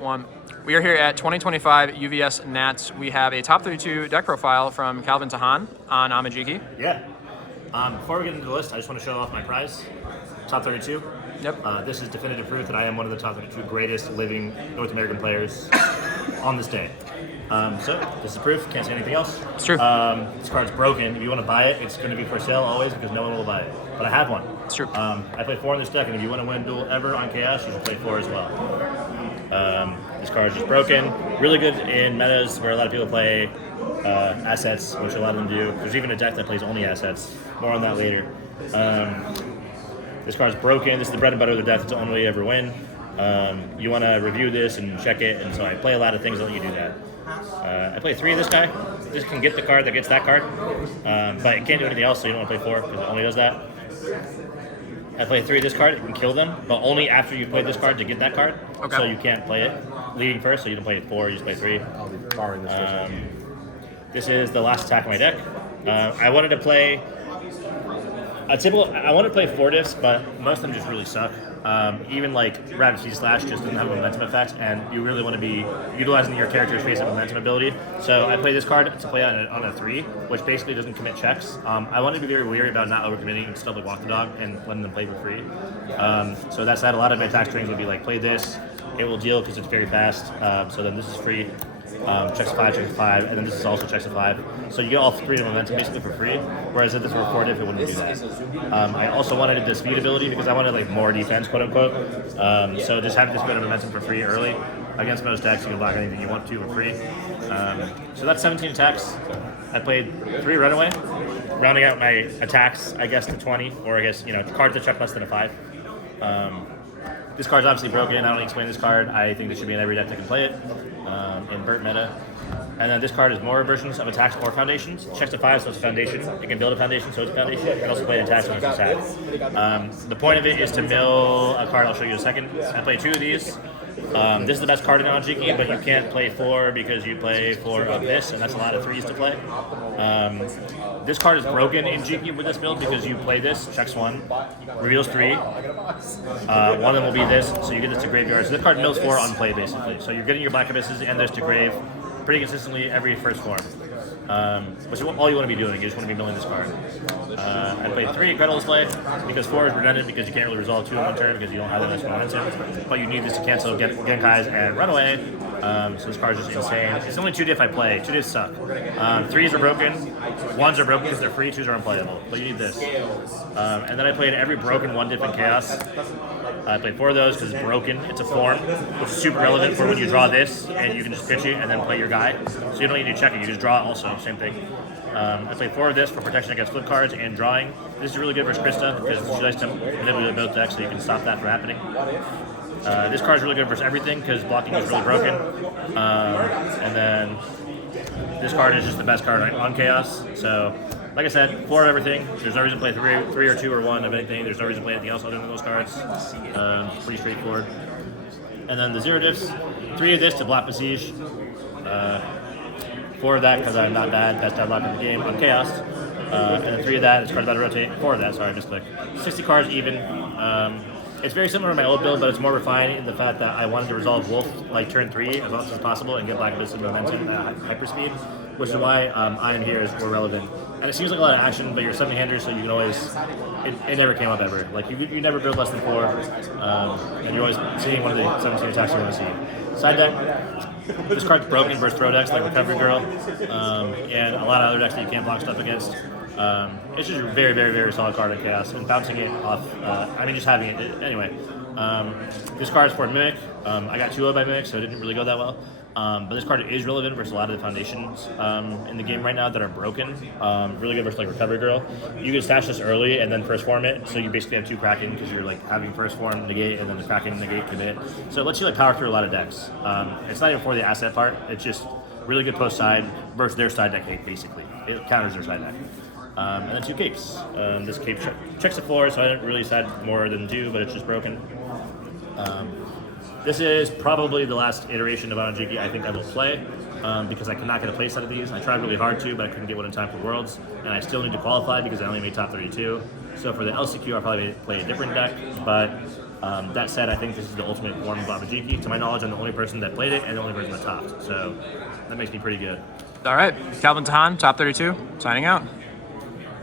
One. We are here at 2025 UVS Nats. We have a top 32 deck profile from Calvin Tahan on Amajiki. Yeah. Before we get into the list, I just want to show off my prize. Top 32. Yep. This is definitive proof that I am one of the top 32 greatest living North American players on this day. So this is proof. Can't say anything else. It's true. This card's broken. If you want to buy it, it's going to be for sale always because no one will buy it. But I have one. It's true. I play 4 in this deck, and if you want to win duel ever on Chaos, you should play 4 as well. This card is just broken. Really good in metas where a lot of people play assets, which a lot of them do. There's even a deck that plays only assets. More on that later. This card's broken. This is the bread and butter of the deck. It's the only way you ever win. You want to review this and check it, and so I play a lot of things that let you do that. I play 3 of this guy. This can get the card that gets that card, but it can't do anything else, so you don't want to play 4 because it only does that. I play 3 of this card. It can kill them, but only after you play this card to get that card. Okay. So you can't play it leading first, so you don't play 4, you just play 3. I'll be borrowing this first. This is the last attack of my deck. I wanted to play... I want to play 4 diffs, but most of them just really suck. Even like Ravage Slash just doesn't have a momentum effect, and you really want to be utilizing your character's face momentum ability. So I play this card to play on a 3, which basically doesn't commit checks. I want to be very wary about not overcommitting stuff like Walk the Dog and letting them play for free. So that said, a lot of my attack strings would be like, play this, it will deal because it's very fast. So then this is free. Checks 5, checks 5, and then this is also checks a 5. So you get all 3 of the momentum basically for free, whereas if this were 4 diff, it wouldn't do that. I also wanted the speed ability because I wanted like more defense, quote unquote. So just having this bit of momentum for free early against most decks, you can block anything you want to for free. So that's 17 attacks. I played 3 runaway, rounding out my attacks, I guess, to 20, or I guess, cards that check less than a 5. This card's obviously broken. I don't need to explain this card. I think this should be in every deck that can play it in Burt meta. And then this card is more versions of attacks or foundations. Checks to 5, so it's a foundation. You can build a foundation, so it's a foundation. You can also play attacks, so it's an attack. The point of it is to mill a card. I'll show you in a second. I play 2 of these. This is the best card in Amajiki, but you can't play 4 because you play 4 of this, and that's a lot of 3s to play. This card is broken in Jiki with this build because you play this, checks 1, reveals 3. One of them will be this, so you get this to graveyard. So this card mills 4 on play, basically. So you're getting your Black Abysses and this to grave pretty consistently every first form. Which is all you want to be doing. You just want to be milling this card. I played 3 Incredible Display because 4 is redundant because you can't really resolve 2 in one turn because you don't have that much momentum. But you need this to cancel Genkai's and Runaway. So this card's just insane. It's only 2 diff I play. 2 diffs suck. 3s are broken. 1s are broken because they're free. 2s are unplayable. But you need this. And then I played every broken 1 diff in Chaos. I played 4 of those because it's broken. It's a form, which is super relevant for when you draw this and you can just pitch it and then play your guy. So you don't need to check it. You just draw it also. Same thing. I played 4 of this for protection against flip cards and drawing. This is really good versus Krista because she likes to manipulate both decks so you can stop that from happening. This card is really good versus everything because blocking is really broken. And then this card is just the best card on Chaos. So, like I said, 4 of everything. There's no reason to play 3 or 2 or 1 of anything. There's no reason to play anything else other than those cards. Pretty straightforward. And then the 0 diffs, 3 of this to block Besiege. 4 of that because I'm not bad, best deadlock in the game on Chaos. And then 3 of that, this card's about to rotate. 4 of that, sorry, I misclicked. 60 cards even. It's very similar to my old build, but it's more refined in the fact that I wanted to resolve Wolf like turn 3 as often as possible and get Black Abyss and momentum at hyperspeed, which is why Iron here is more relevant. And it seems like a lot of action, but you're 7-hander, so you can always... It never came up ever. Like, you never build less than 4, and you're always seeing one of the 17 attacks you want to see. Side deck. This card's broken versus throw decks like Recovery Girl, and a lot of other decks that you can't block stuff against. It's just a very, very, very solid card in Chaos, and bouncing it off, just having it, anyway. This card is for Mimic. I got 2 by Mimic, so it didn't really go that well. But this card is relevant versus a lot of the foundations in the game right now that are broken. Really good versus like Recovery Girl. You can stash this early and then first form it, so you basically have 2 Kraken because you're like having first form negate and then the Kraken negate commit. So it lets you like power through a lot of decks. It's not even for the asset part. It's just really good post side versus their side deck hate basically. It counters their side deck. And then 2 capes. This cape checks the 4, so I didn't really decide more than 2, but it's just broken. This is probably the last iteration of Amajiki I think I will play because I cannot get a place out of these. I tried really hard to, but I couldn't get one in time for Worlds, and I still need to qualify because I only made top 32. So for the LCQ, I'll probably play a different deck, but That said, I think this is the ultimate form of Amajiki. To my knowledge, I'm the only person that played it and the only person that topped. So that makes me pretty good. All right, Calvin Tahan, top 32, signing out.